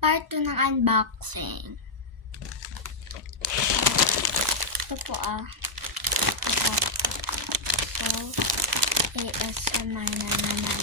Part 2 ng unboxing. Ito po Ito. So, ASMR na naman.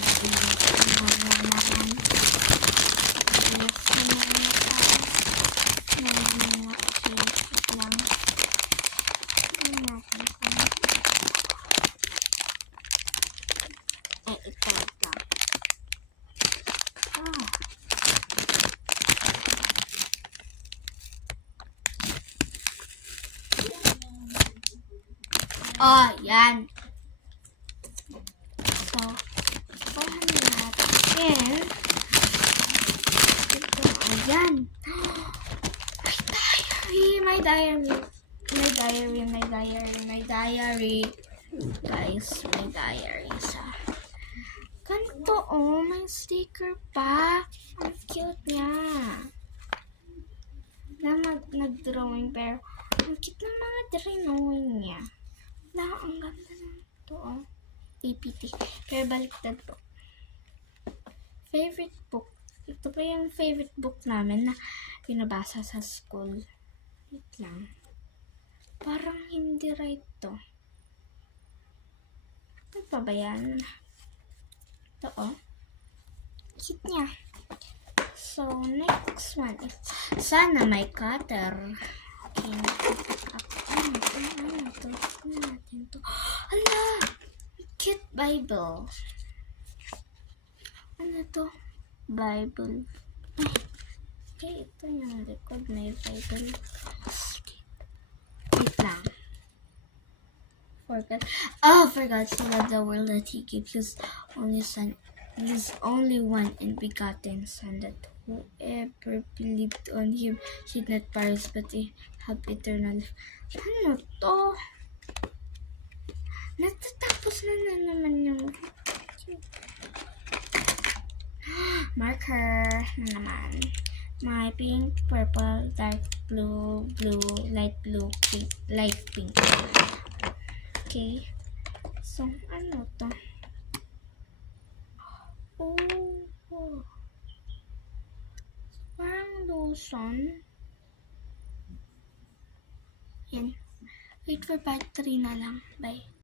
Yan. So, kuhan natin. Ito, ayan. My diary. Guys, my diary. Ganito, may sticker pa. Ang cute niya. Nag-drawing, pero ang cute ng mga drawing niya. Ang ganda ng ito, PPT. Pero baliktad po. Favorite book. Ito pa yung favorite book namin na binabasa sa school. Wait lang. Parang hindi right to. Ano pa ba yan? Ito, cute niya. So, next one is Sana May Cutter. Okay, natin to. Hala! Cute Bible. Ano to? Bible. Okay, ito yung likod. May Bible. Wait lang. Forgot to love the world that he gave his only one and begotten Son, that whoever believed on him should not perish but have eternal life. Ano to? Natatapos na naman yung marker na naman. My pink, purple, dark blue, light blue, pink, light pink. Okay. So, ano to? Parang lotion. Yan. Wait for part 3 na lang. Bye.